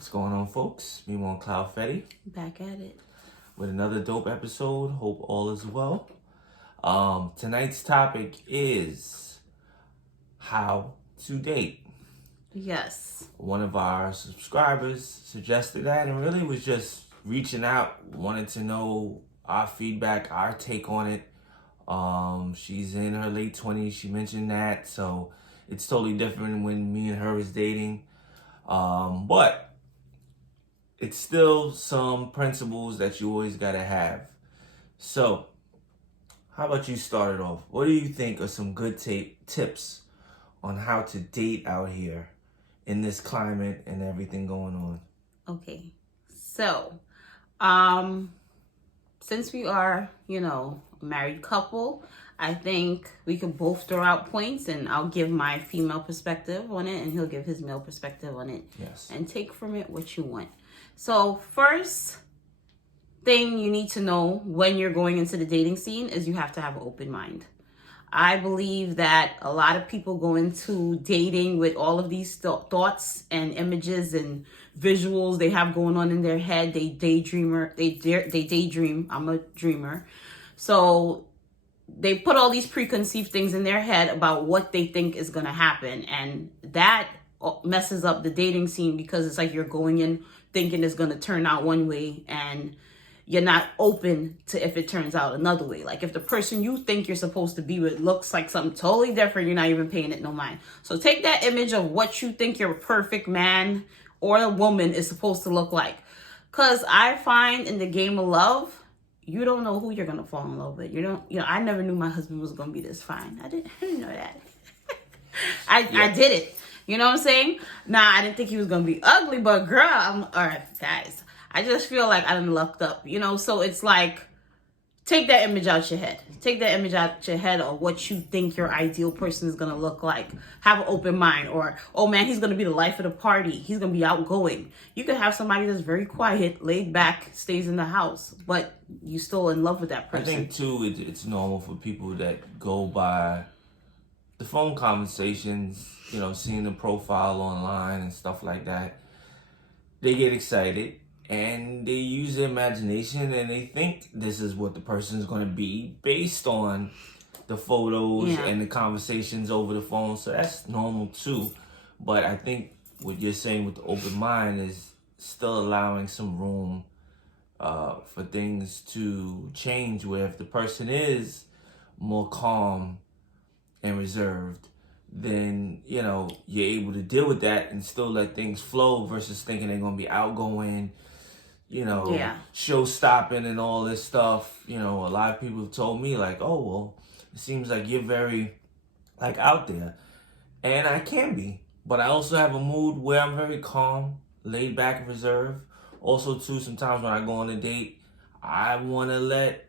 What's going on, folks? Me on Cloud Fetty Back at it. with another dope episode. Hope all is well. Tonight's topic is how to date. Yes. One of our subscribers suggested that and really was just reaching out, wanted to know our feedback, our take on it. She's in her late 20s. She mentioned that, so it's totally different when me and her is dating. But it's still some principles that you always gotta have. So, how about you start it off? What do you think are some good tips on how to date out here in this climate and everything going on? Okay. So, since we are, a married couple, I think we can both throw out points and I'll give my female perspective on it and he'll give his male perspective on it. Yes. And take from it what you want. So first thing you need to know when you're going into the dating scene is you have to have an open mind. I believe that a lot of people go into dating with all of these thoughts and images and visuals they have going on in their head. They daydream. I'm a dreamer. So they put all these preconceived things in their head about what they think is going to happen. And that messes up the dating scene because it's like you're going in thinking it's going to turn out one way and you're not open to if it turns out another way. Like if the person you think you're supposed to be with looks like something totally different, you're not even paying it no mind. So take that image of what you think your perfect man or a woman is supposed to look like. Because I find in the game of love, you don't know who you're going to fall in love with. I never knew my husband was going to be this fine. I didn't know that. I did it. You know what I'm saying? Nah, I didn't think he was going to be ugly, but girl, all right, guys. I just feel like I done lucked up, So it's like, take that image out your head. Take that image out your head of what you think your ideal person is going to look like. Have an open mind. Or, oh man, he's going to be the life of the party. He's going to be outgoing. You could have somebody that's very quiet, laid back, stays in the house, but you still in love with that person. I think, too, it's normal for people that go by the phone conversations, seeing the profile online and stuff like that. They get excited. And they use their imagination and they think this is what the person is going to be based on the photos and the conversations over the phone. So that's normal too. But I think what you're saying with the open mind is still allowing some room for things to change, where if the person is more calm and reserved, then, you're able to deal with that and still let things flow versus thinking they're going to be outgoing, show stopping and all this stuff. A lot of people have told me like, oh, well, it seems like you're very out there. And I can be, but I also have a mood where I'm very calm, laid back, and reserved. Also too, sometimes when I go on a date, I want to let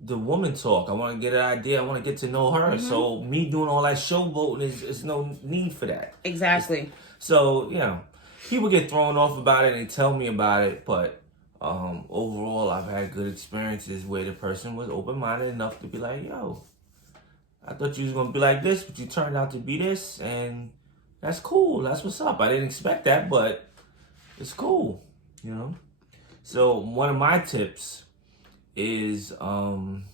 the woman talk. I want to get an idea. I want to get to know her. Mm-hmm. So me doing all that showboating is no need for that. Exactly. So, people get thrown off about it and they tell me about it, but overall, I've had good experiences where the person was open-minded enough to be like, yo, I thought you was going to be like this, but you turned out to be this, and that's cool. That's what's up. I didn't expect that, but it's cool, So one of my tips is to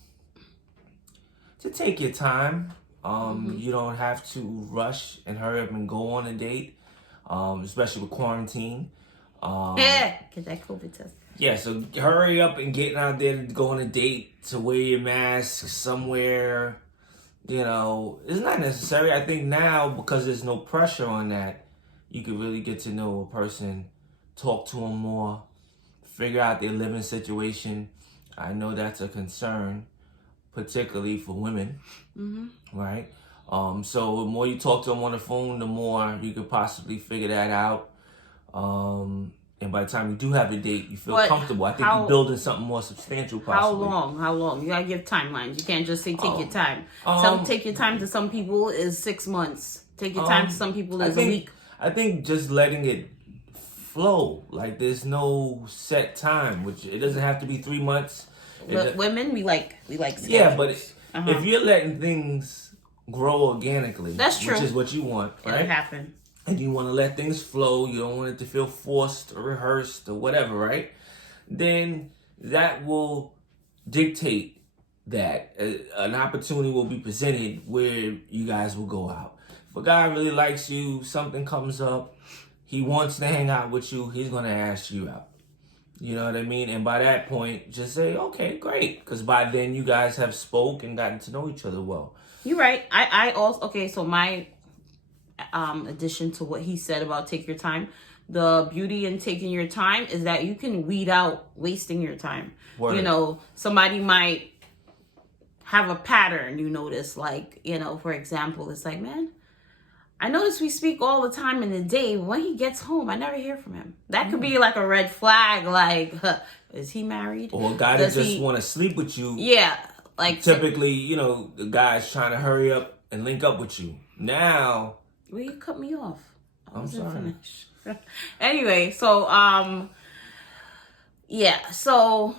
take your time. You don't have to rush and hurry up and go on a date. Especially with quarantine. Get that COVID test. Yeah, so hurry up and getting out there to go on a date, to wear your mask somewhere, it's not necessary. I think now, because there's no pressure on that, you can really get to know a person, talk to them more, figure out their living situation. I know that's a concern, particularly for women, right? So the more you talk to them on the phone, the more you could possibly figure that out. And by the time you do have a date, you feel comfortable. I think you're building something more substantial, possibly. How long? You gotta give timelines. You can't just say take your time. Take your time to some people is 6 months. Take your time to some people is a week. I think just letting it flow. Like there's no set time, which it doesn't have to be 3 months. But women, we like schedules. Yeah, but if you're letting things grow organically, that's true, which is what you want, right? It'll happen. and you want to let things flow, you don't want it to feel forced or rehearsed or whatever, right? Then that will dictate that an opportunity will be presented where you guys will go out. If a guy really likes you, something comes up, he wants to hang out with you, he's going to ask you out. You know what I mean? And by that point, just say, okay, great. Because by then you guys have spoke and gotten to know each other well. You're right. I also, okay, so my addition to what he said about take your time, the beauty in taking your time is that you can weed out wasting your time. Word. You know, somebody might have a pattern, you notice, like, you know, for example, it's like, man, I notice we speak all the time in the day. When he gets home, I never hear from him. That could be like a red flag. Like, is he married? Or a guy that just want to sleep with you. Yeah. Like, typically, you know, the guy's trying to hurry up and link up with you. Now. Well, you cut me off. I'm sorry. Anyway, so, yeah. So,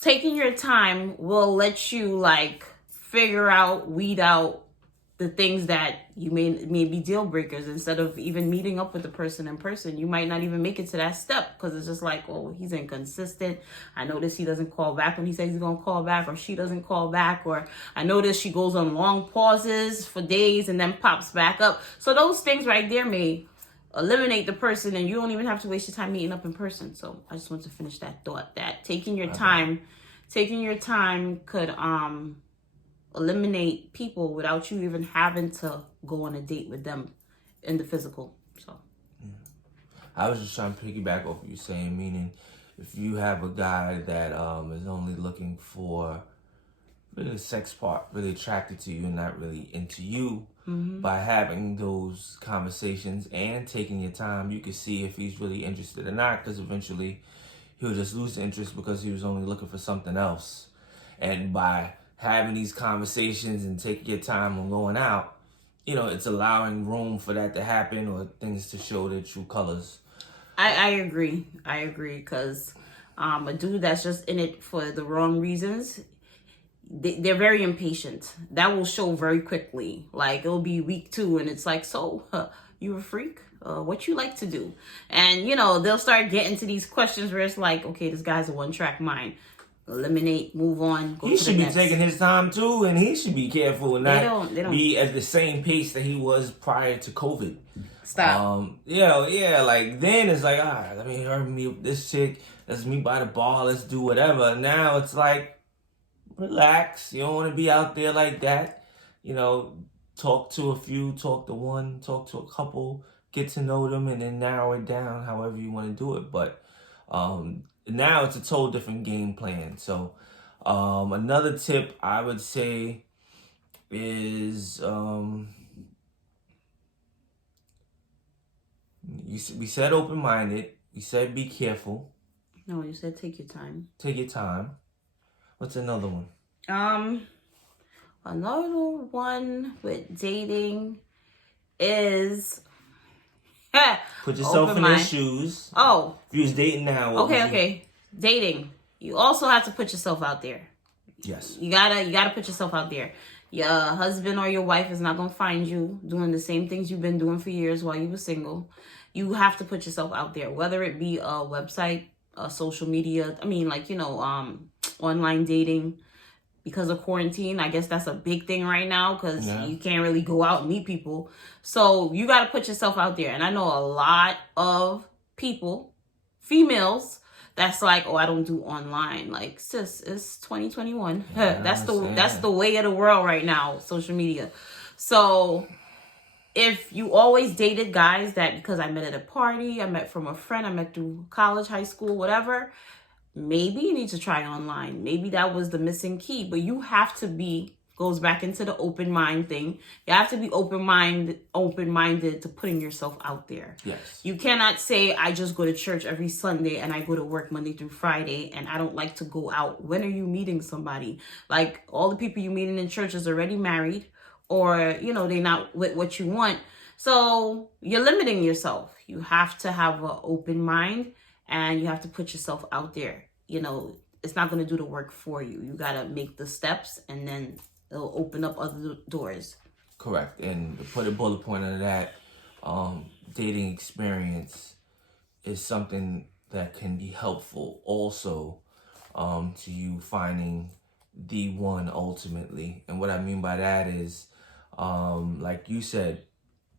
taking your time will let you, like, figure out, weed out the things that you may be deal breakers. Instead of even meeting up with the person in person, you might not even make it to that step because it's just like, oh, he's inconsistent. I notice he doesn't call back when he says he's gonna call back, or she doesn't call back, or I notice she goes on long pauses for days and then pops back up. So those things right there may eliminate the person, and you don't even have to waste your time meeting up in person. So I just want to finish that thought that taking your time could eliminate people without you even having to go on a date with them in the physical. So I was just trying to piggyback off what you're saying, meaning if you have a guy that is only looking for really the sex part, really attracted to you and not really into you, by having those conversations and taking your time, you can see if he's really interested or not, because eventually he'll just lose interest because he was only looking for something else. And by having these conversations and taking your time on going out, you know, it's allowing room for that to happen or things to show their true colors. I agree, because a dude that's just in it for the wrong reasons, they're very impatient. That will show very quickly. Like, it'll be week 2 and it's like, so you a freak? What you like to do? And, you know, they'll start getting to these questions where it's like, okay, this guy's a one-track mind. Eliminate, move on, go he to should the be next. taking his time too, and he should be careful and not they don't be at the same pace that he was prior to COVID. Stop. Yeah, like then it's like, all right, let me meet with this chick, let's meet by the bar, let's do whatever. Now it's like, relax, you don't want to be out there like that. You know, talk to a few, talk to one, talk to a couple, get to know them, and then narrow it down however you want to do it. But now it's a total different game plan. So another tip I would say is we said open-minded. We said be careful. No, you said take your time. Take your time. What's another one? Another one with dating is put yourself in their shoes. Oh. If you was dating now. Okay. Dating. You also have to put yourself out there. Yes. You gotta put yourself out there. Your husband or your wife is not gonna find you doing the same things you've been doing for years while you were single. You have to put yourself out there, whether it be a website, social media. I mean, like, you know, online dating. Because of quarantine, I guess that's a big thing right now because you can't really go out and meet people. So you got to put yourself out there. And I know a lot of people, females, that's like, oh, I don't do online. Like, sis, it's 2021. Yeah, that's the way of the world right now, social media. So if you always dated guys that because I met at a party, I met from a friend, I met through college, high school, whatever, maybe you need to try online. Maybe that was the missing key. But you have to be, goes back into the open mind thing. You have to be open-minded to putting yourself out there. Yes. You cannot say, I just go to church every Sunday and I go to work Monday through Friday and I don't like to go out. When are you meeting somebody? Like, all the people you meeting in church is already married, or, you know, they're not with what you want. So you're limiting yourself. You have to have an open mind and you have to put yourself out there. You know, it's not going to do the work for you. You got to make the steps and then it'll open up other doors. Correct. And to put a bullet point on that, dating experience is something that can be helpful also to you finding the one ultimately. And what I mean by that is, like you said,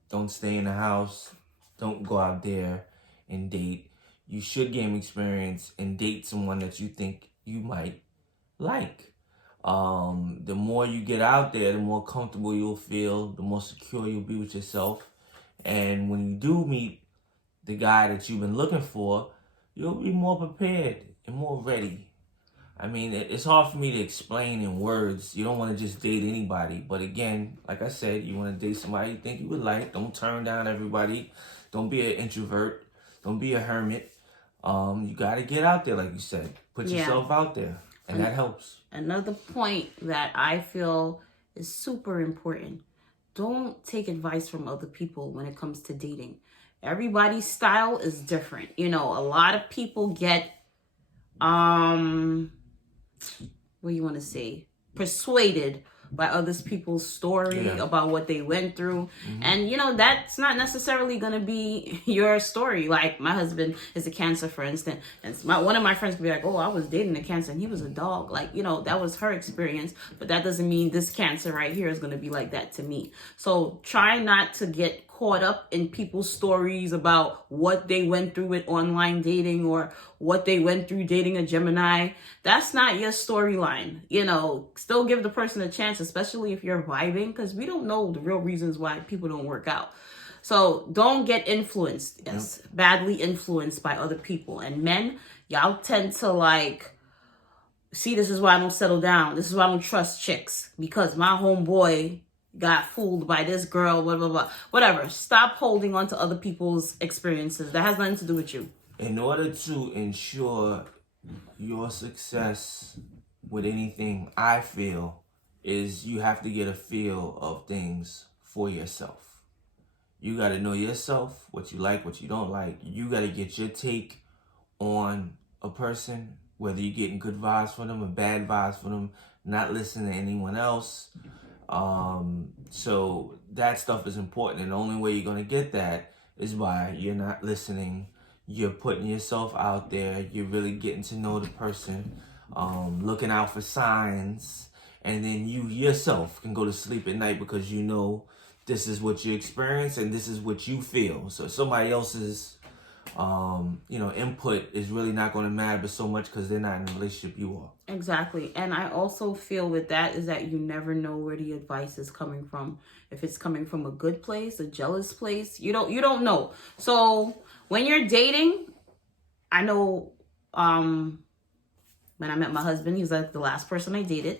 don't stay in the house, don't go out there and date. You should gain experience and date someone that you think you might like. The more you get out there, the more comfortable you'll feel, the more secure you'll be with yourself. And when you do meet the guy that you've been looking for, you'll be more prepared and more ready. I mean, it's hard for me to explain in words. You don't want to just date anybody. But again, like I said, you want to date somebody you think you would like. Don't turn down everybody. Don't be an introvert. Don't be a hermit. You got to get out there, like you said. Put yourself out there. And that helps. Another point that I feel is super important. Don't take advice from other people when it comes to dating. Everybody's style is different. You know, a lot of people get what do you want to say, persuaded by other people's story about what they went through. And, you know, that's not necessarily going to be your story. Like, my husband is a Cancer, for instance. And one of my friends could be like, oh, I was dating a Cancer and he was a dog. Like, you know, that was her experience. But that doesn't mean this Cancer right here is going to be like that to me. So try not to get caught up in people's stories about what they went through with online dating or what they went through dating a Gemini. That's not your storyline. You know, still give the person a chance, especially if you're vibing, because we don't know the real reasons why people don't work out. So don't get influenced, badly influenced by other people. And men, y'all tend to like, see, this is why I don't settle down. This is why I don't trust chicks, because my homeboy got fooled by this girl, blah, blah, blah. Whatever. Stop holding on to other people's experiences. That has nothing to do with you. In order to ensure your success with anything, I feel, is you have to get a feel of things for yourself. You got to know yourself, what you like, what you don't like. You got to get your take on a person, whether you're getting good vibes from them or bad vibes from them, not listening to anyone else. So that stuff is important, and the only way you're going to get that is by you're not listening, you're putting yourself out there, you're really getting to know the person, looking out for signs, and then you yourself can go to sleep at night because you know this is what you experience and this is what you feel. So somebody else's input is really not going to matter but so much because they're not in the relationship you are. Exactly. And I also feel with that is that you never know where the advice is coming from. If it's coming from a good place, a jealous place, you don't know. So when you're dating, I know when I met my husband, he was like the last person I dated.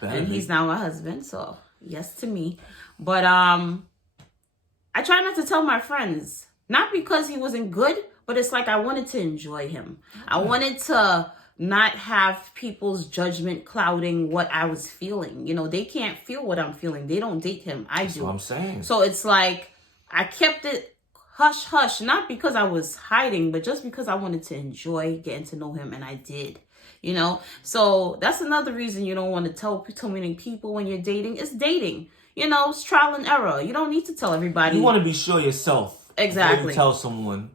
And he's now my husband, so yes to me. But I try not to tell my friends, not because he wasn't good, but it's like I wanted to enjoy him. I wanted to not have people's judgment clouding what I was feeling. You know, they can't feel what I'm feeling. They don't date him. I do. That's what I'm saying. So it's like I kept it hush hush, not because I was hiding, but just because I wanted to enjoy getting to know him, and I did. You know, so that's another reason you don't want to tell too many people when you're dating. It's dating. You know, it's trial and error. You don't need to tell everybody. You want to be sure yourself. Exactly. Before you tell someone,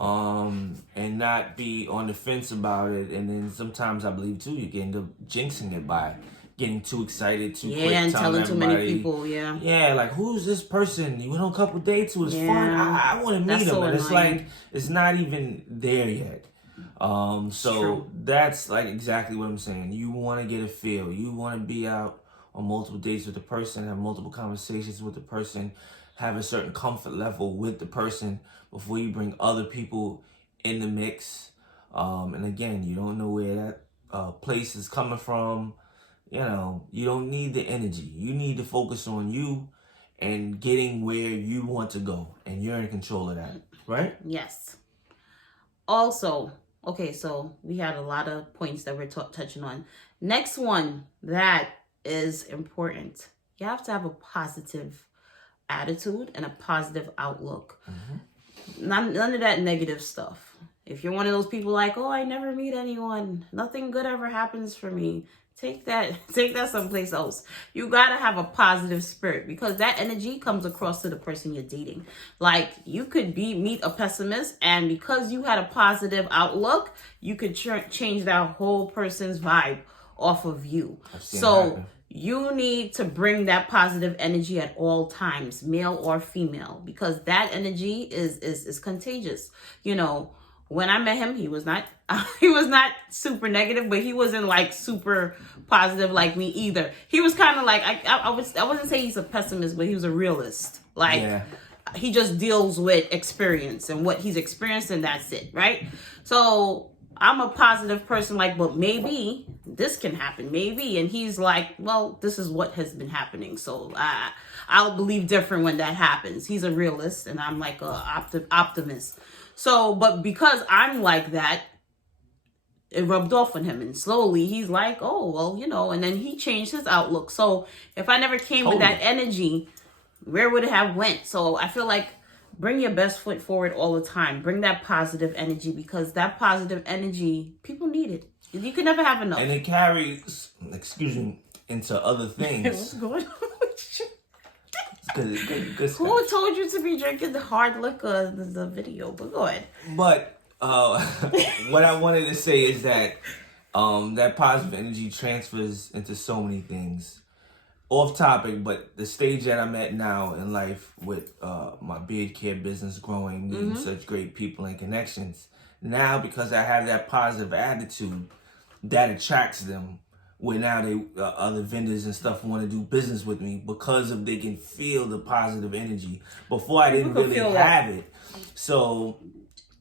and not be on the fence about it. And then sometimes I believe too, you can end up jinxing it by getting too excited too quick. Yeah, and telling too many people. Yeah. Yeah, like who's this person? You went on a couple dates. It was fun. I want to meet him, but it's like it's not even there yet. So that's like exactly what I'm saying. You want to get a feel. You want to be out on multiple dates with the person, have multiple conversations with the person, have a certain comfort level with the person before you bring other people in the mix. And again, you don't know where that place is coming from. You know, you don't need the energy. You need to focus on you and getting where you want to go. And you're in control of that, right? Yes. Also, okay, so we had a lot of points that we're touching on. Next one that is important. You have to have a positive attitude and a positive outlook. None of that negative stuff. If you're one of those people like, oh, I never meet anyone, nothing good ever happens for me, take that someplace else. You gotta have a positive spirit, because that energy comes across to the person you're dating. Like, you could meet a pessimist, and because you had a positive outlook, you could change that whole person's vibe off of you. So you need to bring that positive energy at all times, male or female, because that energy is contagious. You know, when I met him, he was not super negative, but he wasn't like super positive like me either. He was kind of like, I wouldn't say he's a pessimist, but he was a realist. Like, he just deals with experience and what he's experienced, and that's it, right? So I'm a positive person, like, but maybe this can happen, maybe. And he's like, well, this is what has been happening, so I'll believe different when that happens. He's a realist, and I'm like a optimist. So, but because I'm like that, it rubbed off on him, and slowly he's like, oh, well, you know, and then he changed his outlook. So if I never came with that energy, where would it have went? So I feel like, bring your best foot forward all the time. Bring that positive energy, because that positive energy, people need it. You can never have enough. And it carries, into other things. What's going on with you? Good Who told you to be drinking the hard liquor? The video, but go ahead. But what I wanted to say is that that positive energy transfers into so many things. Off topic, but the stage that I'm at now in life with my beard care business growing, meeting such great people and connections. Now, because I have that positive attitude, that attracts them. Where now they other vendors and stuff want to do business with me because of they can feel the positive energy. Before I didn't really have it, so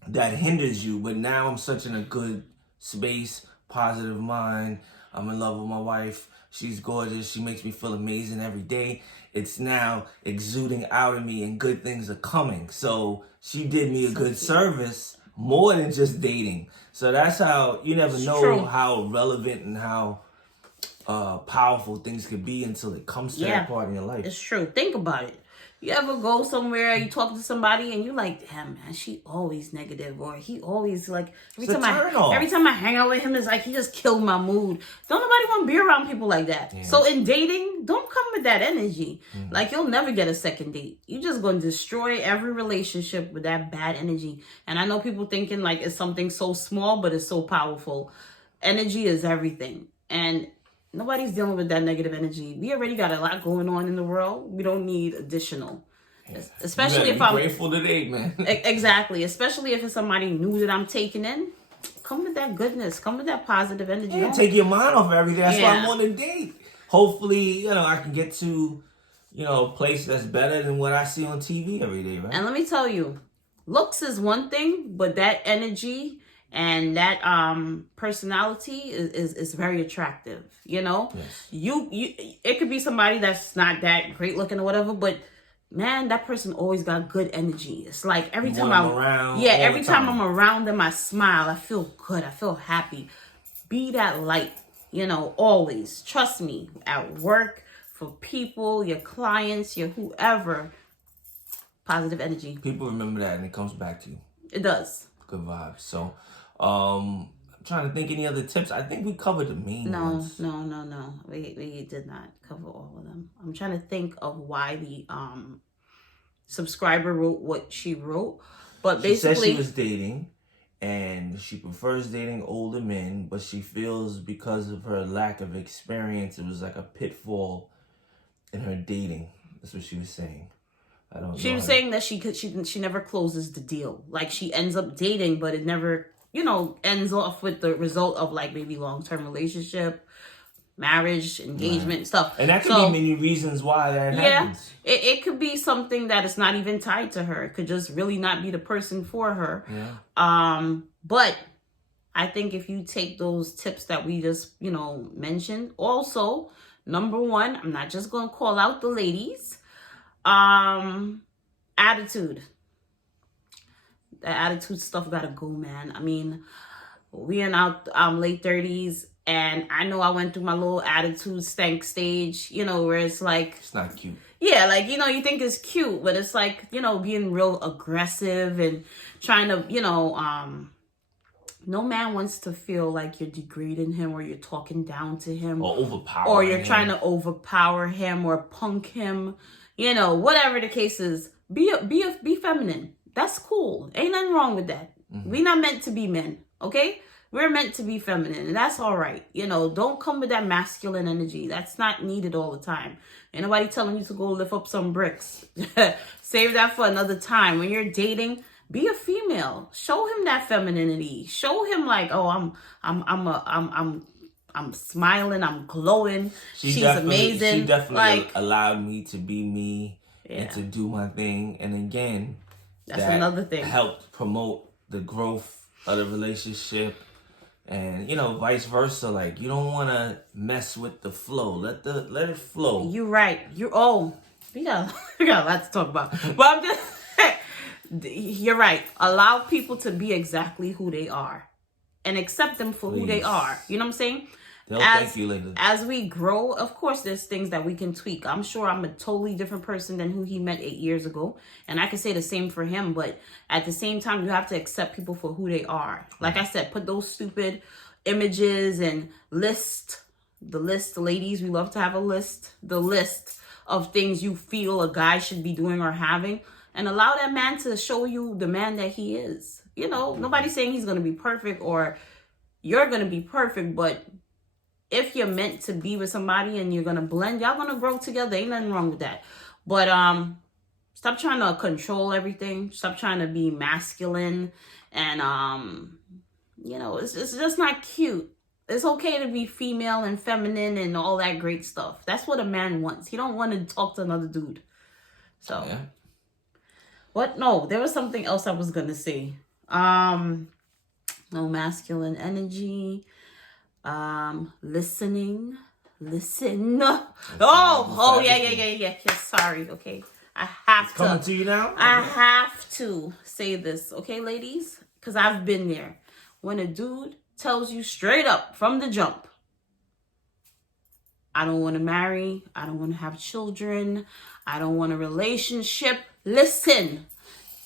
that hinders you. But now I'm such in a good space, positive mind. I'm in love with my wife. She's gorgeous. She makes me feel amazing every day. It's now exuding out of me, and good things are coming. So she did me a good service, more than just dating. So that's how you never know how relevant and how powerful things could be until it comes to that part in your life. It's true. Think about it. You ever go somewhere, you talk to somebody, and you're like, damn, man, she always negative, or he always like, every time I hang out with him, it's like he just killed my mood. Don't nobody want to be around people like that. Yeah. So in dating, don't come with that energy. Like, you'll never get a second date. You're just going to destroy every relationship with that bad energy. And I know people thinking like it's something so small, but it's so powerful. Energy is everything. And nobody's dealing with that negative energy. We already got a lot going on in the world. We don't need additional. Especially if I'm grateful today, man. Exactly. Especially if it's somebody new that I'm taking in. Come with that goodness. Come with that positive energy. Yeah, take your mind off everything. That's why I'm on a date. Hopefully, I can get to, a place that's better than what I see on TV every day, right? And let me tell you, looks is one thing, but that energy and that personality is very attractive. Yes. You it could be somebody that's not that great looking or whatever, but man, that person always got good energy. It's like every time I'm around them, I smile. I feel good. I feel happy. Be that light, always. Trust me, at work, for people, your clients, your whoever, positive energy. People remember that, and it comes back to you. It does. Good vibes. So, I'm trying to think any other tips. I think we covered the main ones. No. We did not cover all of them. I'm trying to think of why the subscriber wrote what she wrote. But basically, she said she was dating, and she prefers dating older men, but she feels because of her lack of experience, it was like a pitfall in her dating. That's what she was saying. She was saying that she never closes the deal. Like, she ends up dating, but it never, ends off with the result of like maybe long-term relationship, marriage, engagement, stuff. And that could be many reasons why that happens. It could be something that is not even tied to her. It could just really not be the person for her. Yeah. But I think if you take those tips that we just, mentioned, also, number one, I'm not just going to call out the ladies. Attitude. The attitude stuff gotta go, man. I mean, we in our late 30s, and I know I went through my little attitude stank stage, where it's like, it's not cute. Yeah, like, you think it's cute, but it's like, being real aggressive and trying to, No man wants to feel like you're degrading him or you're talking down to him or overpower or you're him. trying to overpower him or punk him. You know, whatever the case is, be feminine. That's cool. Ain't nothing wrong with that. We're not meant to be men, okay? We're meant to be feminine, and that's all right. You know, don't come with that masculine energy. That's not needed all the time. Ain't nobody telling you to go lift up some bricks. Save that for another time. When you're dating, be a female. Show him that femininity. Show him like, oh, I'm smiling. I'm glowing. She's amazing. She definitely like, allowed me to be me yeah. and to do my thing. And again, that's another thing. Helped promote the growth of the relationship. And, you know, vice versa. Like, you don't want to mess with the flow. Let it flow. You're right. We got a lot to talk about. But I'm just, you're right. Allow people to be exactly who they are. And accept them for who they are. You know what I'm saying? They'll thank you later. As we grow, of course, there's things that we can tweak. I'm sure I'm a totally different person than who he met 8 years ago. And I can say the same for him. But at the same time, you have to accept people for who they are. Like I said, put those stupid images and list, ladies, we love to have a list. The list of things you feel a guy should be doing or having. And allow that man to show you the man that he is. You know, nobody's saying he's going to be perfect or you're going to be perfect, but if you're meant to be with somebody and you're going to blend, y'all going to grow together. Ain't nothing wrong with that. But stop trying to control everything. Stop trying to be masculine. And, you know, it's just not cute. It's okay to be female and feminine and all that great stuff. That's what a man wants. He don't want to talk to another dude. So, yeah. What? No, there was something else I was going to say. No masculine energy. Listening. Listen. Yeah. Sorry. Okay. I have it's coming to you now? I have to say this. Okay, ladies? Because I've been there. When a dude tells you straight up from the jump, I don't want to marry. I don't want to have children. I don't want a relationship. Listen.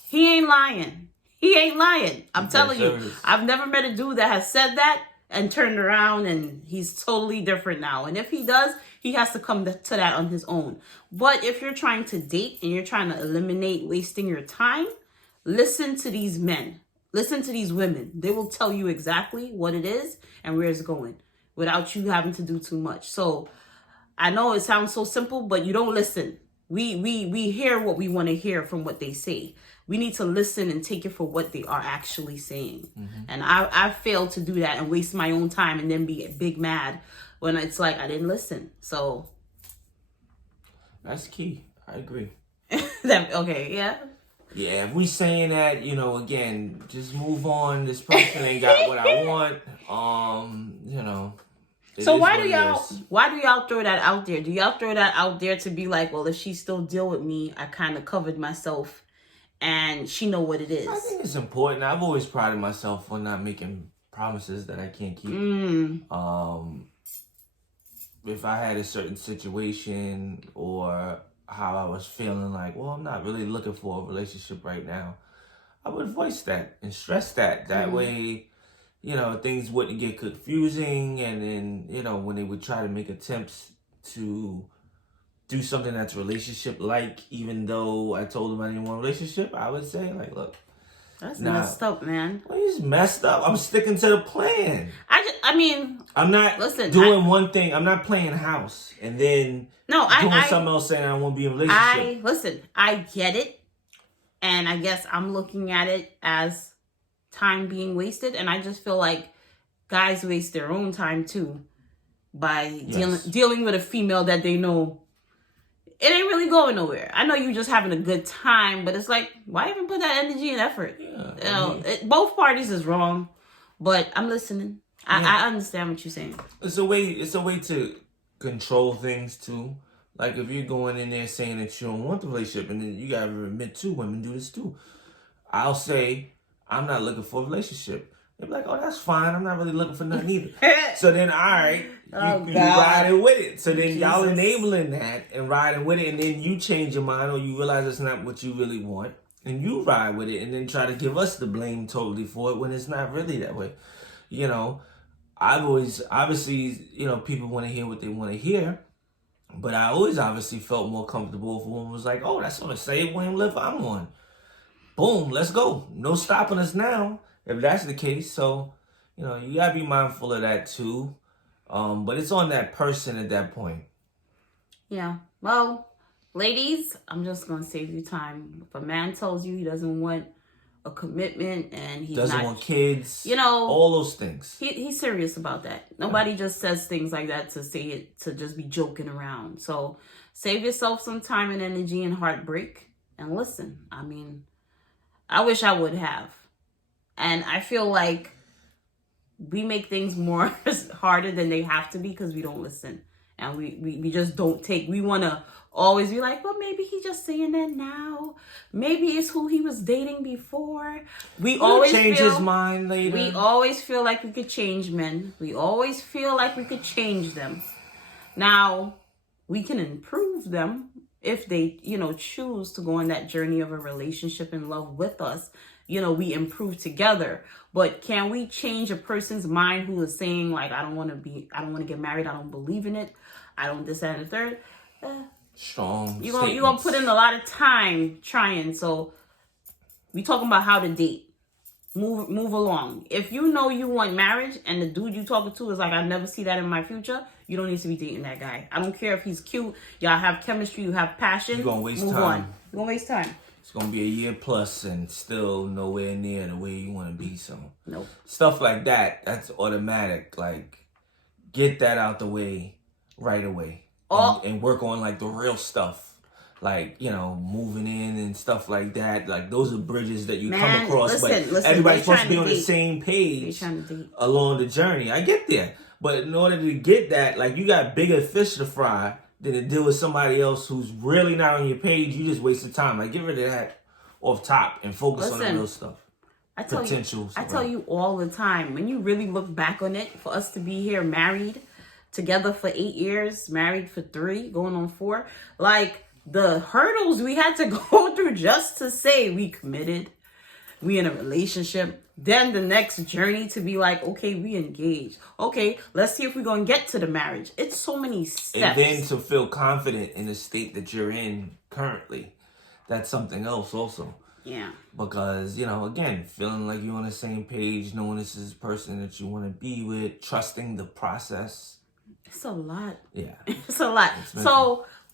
He ain't lying. I'm telling you. I've never met a dude that has said that and turned around and he's totally different now. And if he does, he has to come to that on his own. But if you're trying to date and you're trying to eliminate wasting your time, listen to these men. Listen to these women. They will tell you exactly what it is and where it's going without you having to do too much. So I know it sounds so simple, but you don't listen. We hear what we want to hear from what they say. We need to listen and take it for what they are actually saying. Mm-hmm. And I failed to do that and waste my own time and then be big mad when it's like I didn't listen. So that's key. I agree. Okay, yeah. Yeah, if we saying that, you know, again, just move on. This person ain't got what I want. You know. So why do y'all throw that out there? Do y'all throw that out there to be like, well, if she still deal with me, I kind of covered myself and she know what it is? I think it's important. I've always prided myself on not making promises that I can't keep. If I had a certain situation or how I was feeling like, well, I'm not really looking for a relationship right now, I would voice that and stress that. That way, you know, things wouldn't get confusing. And then, you know, when they would try to make attempts to do something that's relationship-like, even though I told them I didn't want a relationship, I would say, like, look. That's messed up, man. Well, he's messed up. I'm sticking to the plan. I'm not doing one thing. I'm not playing house and then doing something else saying I want to be in a relationship. I get it. And I guess I'm looking at it as time being wasted. And I just feel like guys waste their own time too by dealing with a female that they know it ain't really going nowhere. I know you just having a good time, but it's like, why even put that energy and effort? Yeah, both parties is wrong, but I'm listening. I understand what you're saying. It's a way to control things too. Like if you're going in there saying that you don't want the relationship, and then you gotta admit too, women do this too. I'll say I'm not looking for a relationship. They'll be like, oh, that's fine. I'm not really looking for nothing either. So then, all right, you riding with it. So then y'all enabling that and riding with it, and then you change your mind or you realize it's not what you really want. and you ride with it and then try to give us the blame totally for it when it's not really that way. You know, I've always, obviously, you know, people want to hear what they want to hear, but I always obviously felt more comfortable if a woman was like, oh, that's on the same wavelength I'm on. Boom, let's go. No stopping us now, if that's the case. So, you know, you gotta be mindful of that too. But it's on that person at that point. Yeah. Well, ladies, I'm just gonna save you time. If a man tells you he doesn't want a commitment and he doesn't want kids, you know, all those things. He's serious about that. Nobody just says things like that to say it, to just be joking around. So save yourself some time and energy and heartbreak and listen. I mean, I wish I would have. And I feel like we make things more harder than they have to be because we don't listen. And we just don't take, we want to always be like, well, maybe he just saying that now. Maybe it's who he was dating before. We always change his mind later. We always feel like we could change men. We always feel like we could change them. Now, we can improve them if they, you know, choose to go on that journey of a relationship and love with us. You know, we improve together. But can we change a person's mind who is saying, like, I don't want to get married, I don't believe in it, I don't this, that, and the third? Strong. You're gonna put in a lot of time trying. So we talking about how to date. Move along. If you know you want marriage and the dude you talking to is like, I never see that in my future, you don't need to be dating that guy. I don't care if he's cute, y'all have chemistry, you have passion. You're gonna waste Move time. on. You're gonna waste time. It's gonna be a year plus and still nowhere near the way you wanna be. So Nope. stuff like that, that's automatic. Like, get that out the way right away. And work on like the real stuff. Like, you know, moving in and stuff like that. Like, those are bridges that you come across. Listen, everybody's supposed to be on the same page along the journey. I get there. But in order to get that, like, you got bigger fish to fry than to deal with somebody else who's really not on your page. You just wasted time. Like, get rid of that off top and focus on the real stuff. I tell you all the time, when you really look back on it, for us to be here married together for 8 years, married for 3, going on 4, like, the hurdles we had to go through just to say we committed, we in a relationship, then the next journey to be like, okay, we engaged. Okay, let's see if we're going to get to the marriage. It's so many steps. And then to feel confident in the state that you're in currently. That's something else also. Yeah. Because, you know, again, feeling like you're on the same page, knowing this is the person that you want to be with, trusting the process. It's a lot. Yeah. It's a lot.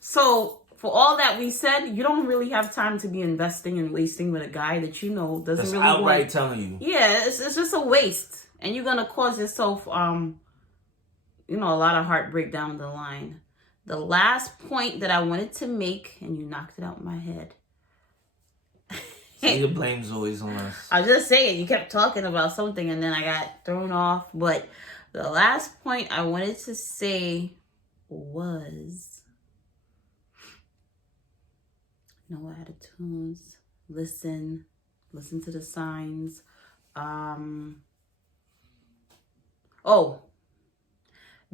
So for all that we said, you don't really have time to be investing and wasting with a guy that you know doesn't That's really outright telling you. Yeah, it's just a waste. And you're going to cause yourself, you know, a lot of heartbreak down the line. The last point that I wanted to make, and you knocked it out of my head. So your blame's always on us. I was just saying, you kept talking about something and then I got thrown off. But the last point I wanted to say was, know attitudes, listen to the signs. Don't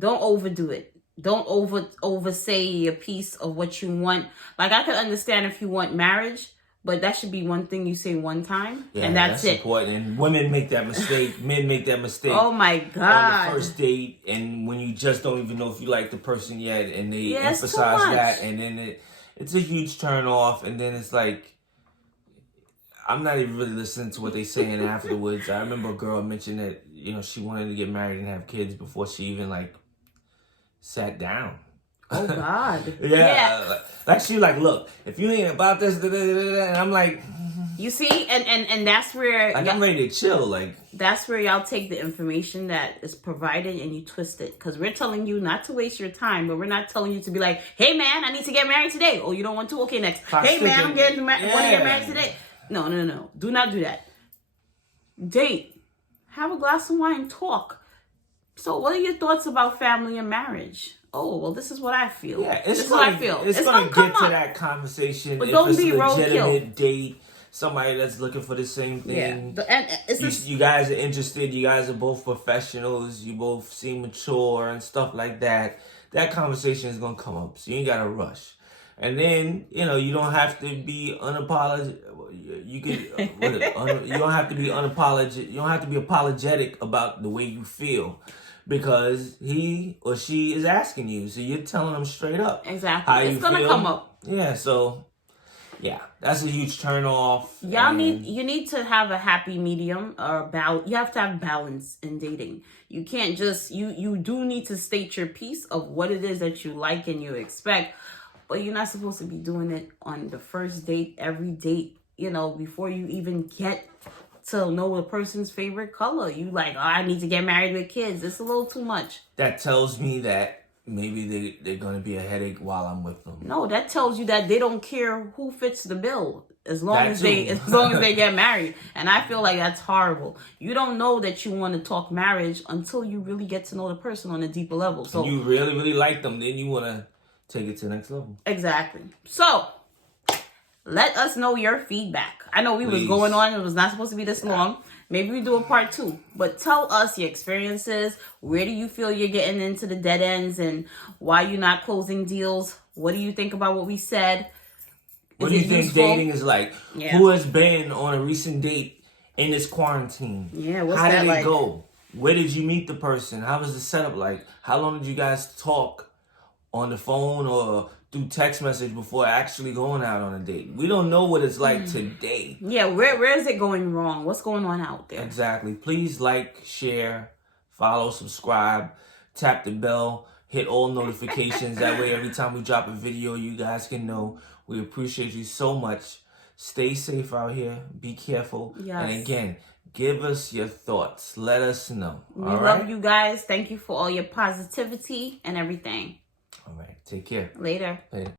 overdo it. Don't over say a piece of what you want. Like, I could understand if you want marriage, but that should be one thing you say one time, and that's it. Important. And women make that mistake. Men make that mistake. Oh my God! On the first date, and when you just don't even know if you like the person yet, and they emphasize that, and then it's a huge turn off, and then it's like, I'm not even really listening to what they saying afterwards. I remember a girl mentioned that, you know, she wanted to get married and have kids before she even like sat down. Oh God. Yeah. Like she like, look, if you ain't about this, and I'm like, you see, and that's where like, I'm ready to chill. Like, that's where y'all take the information that is provided and you twist it. Because we're telling you not to waste your time, but we're not telling you to be like, hey man, I need to get married today. Oh, you don't want to? Okay, next. Hey man, I'm getting want to get married today. No. Do not do that. Date. Have a glass of wine. Talk. So what are your thoughts about family and marriage? Oh, well, this is what I feel. Yeah, this is what I feel. It's going to get to that conversation. But if don't it's be a legitimate roadkill. Date, somebody that's looking for the same thing. Yeah. And it's you guys are interested. You guys are both professionals. You both seem mature and stuff like that. That conversation is going to come up. So you ain't got to rush. And then, you know, you don't have to be unapologetic. You can, you don't have to be unapologetic. You don't have to be apologetic about the way you feel, because he or she is asking you. So you're telling them straight up. Exactly. How It's gonna come up. Yeah. So, yeah, that's a huge turn off. You need to have a happy medium or you have to have balance in dating. You can't just you do need to state your piece of what it is that you like and you expect, but you're not supposed to be doing it on the first date, every date, you know, before you even get to know the person's favorite color. You like, oh, I need to get married with kids. It's a little too much. That tells me that maybe they're going to be a headache while I'm with them. No, that tells you that they don't care who fits the bill as long as they get married. And I feel like that's horrible. You don't know that you want to talk marriage until you really get to know the person on a deeper level. So you really, really like them, then you want to take it to the next level. Exactly. So let us know your feedback. I know we was going on. It was not supposed to be this long. Maybe we do a part 2. But tell us your experiences. Where do you feel you're getting into the dead ends and why you're not closing deals? What do you think about what we said? What do you think dating is like? Yeah. Who has been on a recent date in this quarantine? Yeah, what's How that did like? it go? Where did you meet the person? How was the setup like? How long did you guys talk on the phone or through text message before actually going out on a date? We don't know what it's like today. Yeah, where is it going wrong? What's going on out there? Exactly. Please like, share, follow, subscribe, tap the bell, hit all notifications. That way every time we drop a video, you guys can know. We appreciate you so much. Stay safe out here. Be careful. Yes. And again, give us your thoughts. Let us know. We love you guys. Thank you for all your positivity and everything. All right. Take care. Later.